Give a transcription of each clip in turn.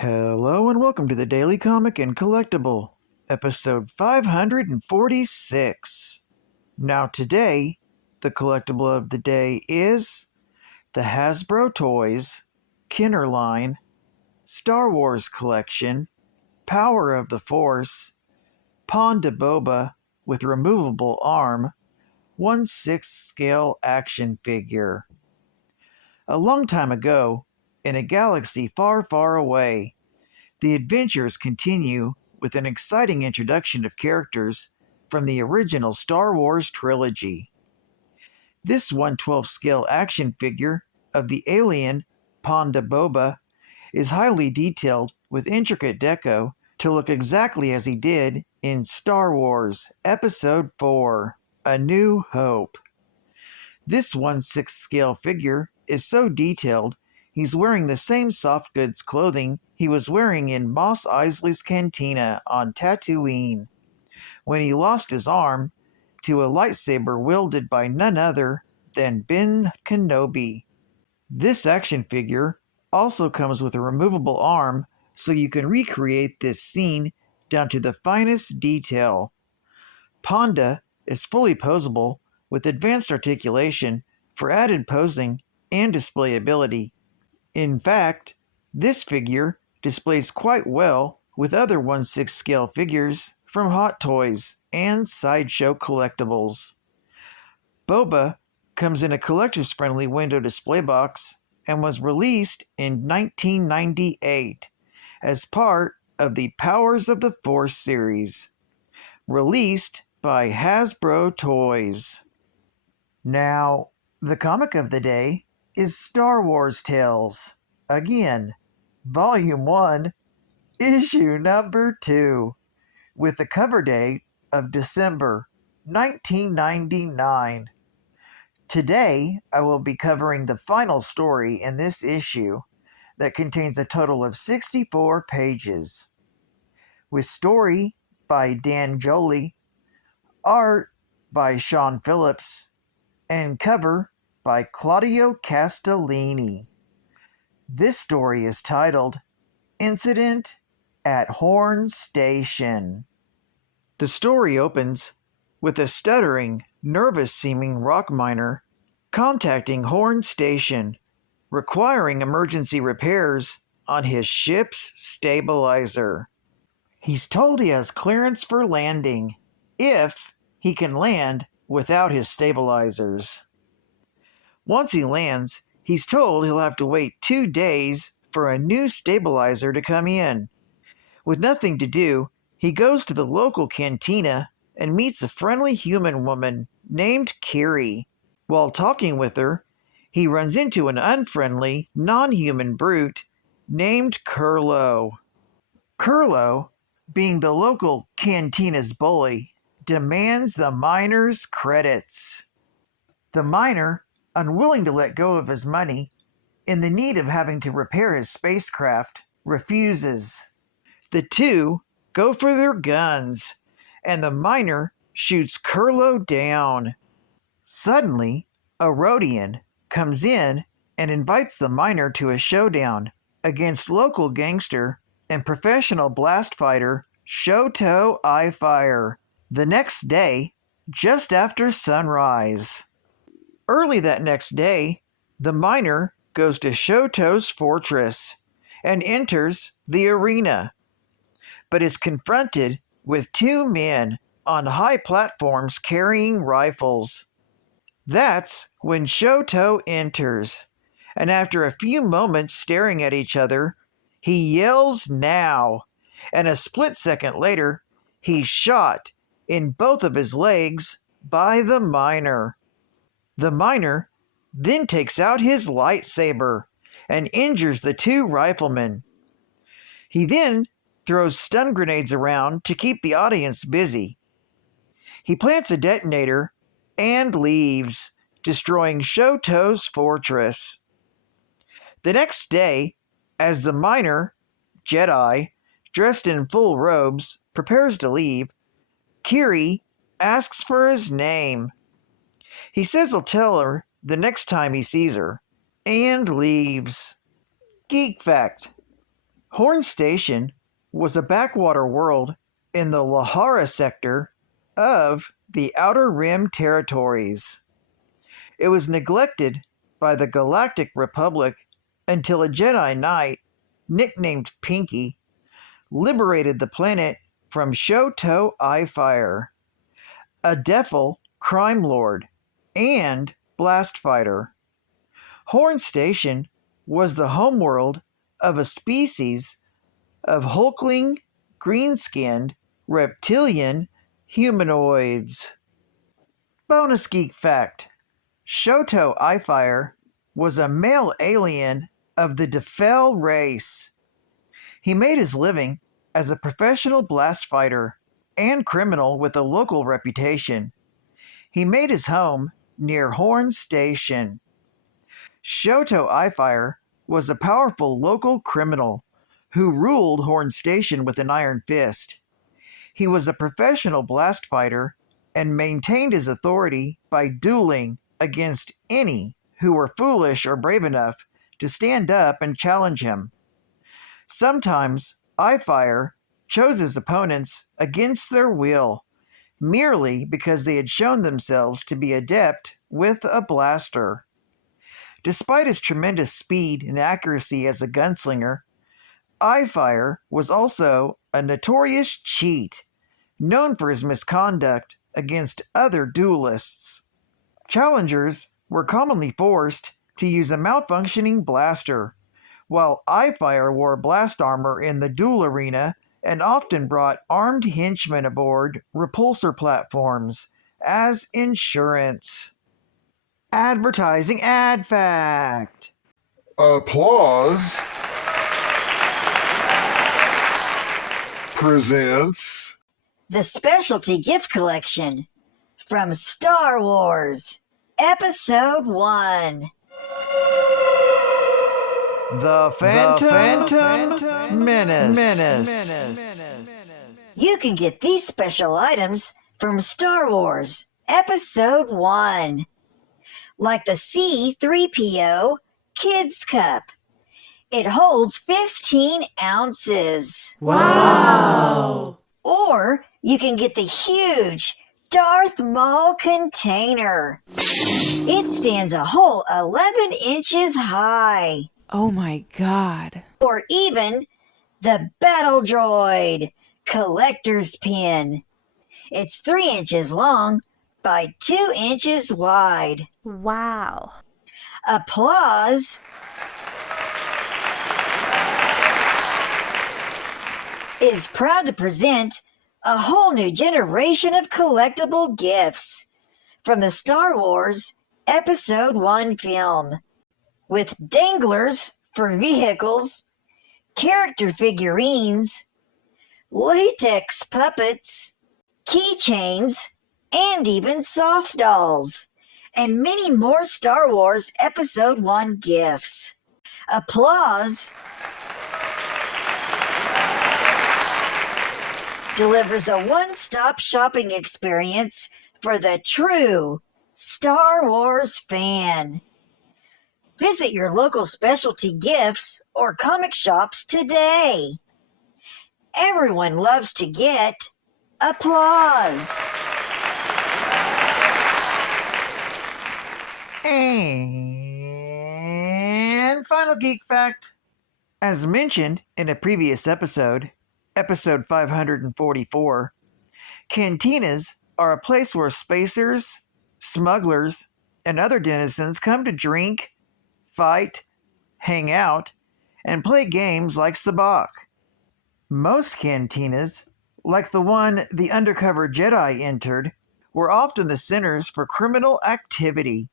Hello and welcome to the Daily Comic and Collectible, episode 546. Now today, the collectible of the day is the Hasbro Toys, Kenner Line, Star Wars Collection, Power of the Force, Ponda Boba with removable arm, 1/6 scale action figure. A long time ago, in a galaxy far, far away, the adventures continue with an exciting introduction of characters from the original Star Wars trilogy. This 1/12 scale action figure of the alien Ponda Boba is highly detailed with intricate deco to look exactly as he did in Star Wars Episode 4, A New Hope. This 1/6 scale figure is so detailed he's wearing the same soft goods clothing he was wearing in Mos Eisley's cantina on Tatooine when he lost his arm to a lightsaber wielded by none other than Ben Kenobi. This action figure also comes with a removable arm so you can recreate this scene down to the finest detail. Ponda is fully posable with advanced articulation for added posing and displayability. In fact, this figure displays quite well with other 1/6 scale figures from Hot Toys and Sideshow Collectibles. Boba comes in a collector's friendly window display box and was released in 1998 as part of the Powers of the Force series, released by Hasbro Toys. Now, the comic of the day is Star Wars Tales, again, Volume 1, Issue Number 2, with the cover date of December 1999. Today, I will be covering the final story in this issue that contains a total of 64 pages, with story by Dan Jolie, art by Sean Phillips, and cover by Claudio Castellini. This story is titled Incident at Horn Station. The story opens with a stuttering, nervous-seeming rock miner contacting Horn Station, requiring emergency repairs on his ship's stabilizer. He's told he has clearance for landing if he can land without his stabilizers. Once he lands, he's told he'll have to wait 2 days for a new stabilizer to come in. With nothing to do, he goes to the local cantina and meets a friendly human woman named Kiri. While talking with her, he runs into an unfriendly, non-human brute named Curlo. Curlo, being the local cantina's bully, demands the miner's credits. The miner, unwilling to let go of his money, in the need of having to repair his spacecraft, refuses. The two go for their guns, and the miner shoots Curlo down. Suddenly, a Rhodian comes in and invites the miner to a showdown against local gangster and professional blast fighter Shoto I-Fire the next day, just after sunrise. Early that next day, the miner goes to Shoto's fortress and enters the arena, but is confronted with 2 men on high platforms carrying rifles. That's when Shoto enters, and after a few moments staring at each other, he yells "now," and a split second later, he's shot in both of his legs by the miner. The miner then takes out his lightsaber and injures the 2 riflemen. He then throws stun grenades around to keep the audience busy. He plants a detonator and leaves, destroying Shoto's fortress. The next day, as the miner, Jedi, dressed in full robes, prepares to leave, Kiri asks for his name. He says he'll tell her the next time he sees her, and leaves. Geek fact: Horn Station was a backwater world in the Lahara sector of the Outer Rim territories. It was neglected by the Galactic Republic until a Jedi Knight, nicknamed Pinky, liberated the planet from Shoto Eyefire, a Defil crime lord and blast fighter. Horn Station was the homeworld of a species of hulkling, green-skinned, reptilian humanoids. Bonus geek fact: Shoto Eyefire was a male alien of the Defil race. He made his living as a professional blast fighter and criminal with a local reputation. He made his home near Horn Station. Shoto Eyefire was a powerful local criminal who ruled Horn Station with an iron fist. He was a professional blast fighter and maintained his authority by dueling against any who were foolish or brave enough to stand up and challenge him. Sometimes Eyefire chose his opponents against their will, merely because they had shown themselves to be adept with a blaster. Despite his tremendous speed and accuracy as a gunslinger, Eyefire was also a notorious cheat, known for his misconduct against other duelists. Challengers were commonly forced to use a malfunctioning blaster, while Eyefire wore blast armor in the duel arena and often brought armed henchmen aboard repulsor platforms as insurance. Advertising ad fact. Applause presents the specialty gift collection from Star Wars, Episode 1. The Phantom Menace. You can get these special items from Star Wars, Episode 1. Like the C-3PO Kids Cup. It holds 15 ounces. Wow! Or you can get the huge Darth Maul container. It stands a whole 11 inches high. Oh my god. Or even the Battle Droid collector's pin. It's 3 inches long by 2 inches wide. Wow. Applause is proud to present a whole new generation of collectible gifts from the Star Wars Episode 1 film, with danglers for vehicles, character figurines, latex puppets, keychains, and even soft dolls, and many more Star Wars Episode 1 gifts. Applause delivers a one-stop shopping experience for the true Star Wars fan. Visit your local specialty gifts or comic shops today. Everyone loves to get applause. And final geek fact. As mentioned in a previous episode, episode 544, cantinas are a place where spacers, smugglers, and other denizens come to drink, fight, hang out, and play games like sabacc. Most cantinas, like the one the undercover Jedi entered, were often the centers for criminal activity,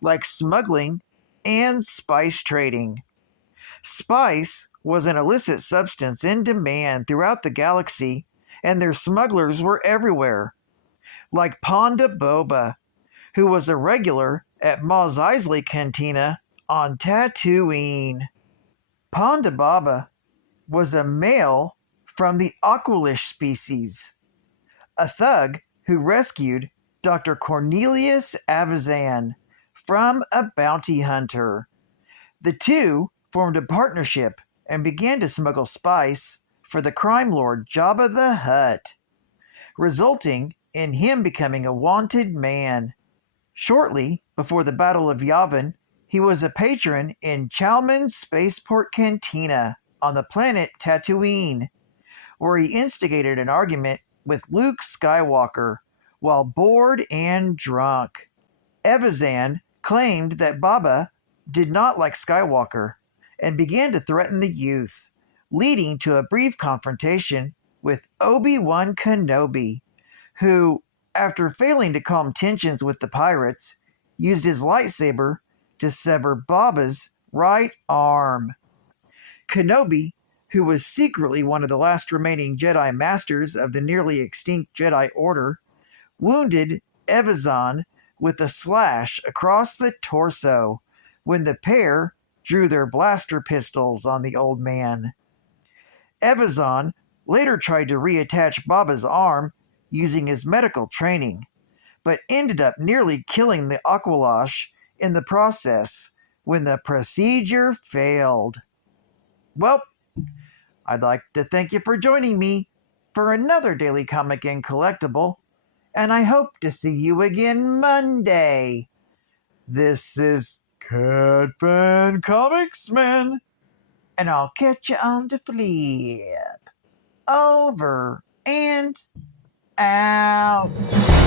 like smuggling and spice trading. Spice was an illicit substance in demand throughout the galaxy, and their smugglers were everywhere, like Ponda Boba, who was a regular at Mos Eisley Cantina on Tatooine. Ponda Boba was a male from the Aqualish species, a thug who rescued Dr. Cornelius Avazan from a bounty hunter. The two formed a partnership and began to smuggle spice for the crime lord Jabba the Hutt, resulting in him becoming a wanted man. Shortly before the Battle of Yavin, he was a patron in Chalmun's spaceport cantina on the planet Tatooine, where he instigated an argument with Luke Skywalker while bored and drunk. Evazan claimed that Boba did not like Skywalker and began to threaten the youth, leading to a brief confrontation with Obi-Wan Kenobi, who, after failing to calm tensions with the pirates, used his lightsaber to sever Boba's right arm. Kenobi, who was secretly one of the last remaining Jedi Masters of the nearly extinct Jedi Order, wounded Evazan with a slash across the torso when the pair drew their blaster pistols on the old man. Evazan later tried to reattach Boba's arm using his medical training, but ended up nearly killing the Aqualash in the process when the procedure failed. Well, I'd like to thank you for joining me for another Daily Comic and Collectible, and I hope to see you again Monday. This is Cat Fan Comics Man, and I'll catch you on the flip. Over and out.